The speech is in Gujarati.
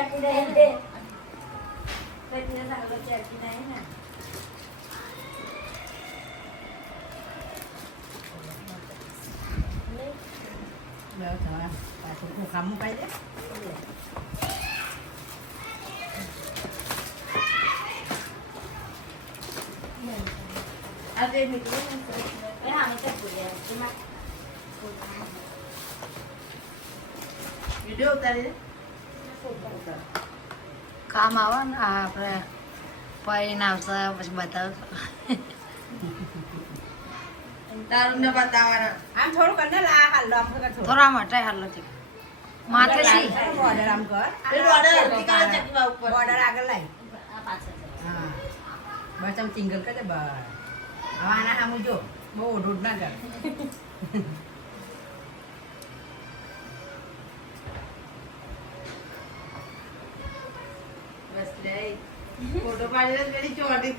ચેકી નહીં દે એટલે સાલો ચેકી નહીં ને બેવ થવા પાછું ખોખા મુકાઈ દે આ બે નીકળે ને એ હા મેં બોલ્યા એમાં વિડિયો ઉતારી દે કામ આવે ને આ આપણે પૈન આવશે પછી બતાવ તારું ને બતાવવાના આમ થોડું કર ને આ હાલ આમ કર થોડું થોડા માટે હાલ નથી માથે સી બોર્ડર આમ કર એ બોર્ડર ટીકા ચકવા ઉપર બોર્ડર આગળ લાઈ આ પાછળ હા બસ આમ સિંગલ કર દે બસ હવે આના સામુ જો બહુ ઓઢ ના કર બસ લે ફોટો પાડી લે પેલી ચોટી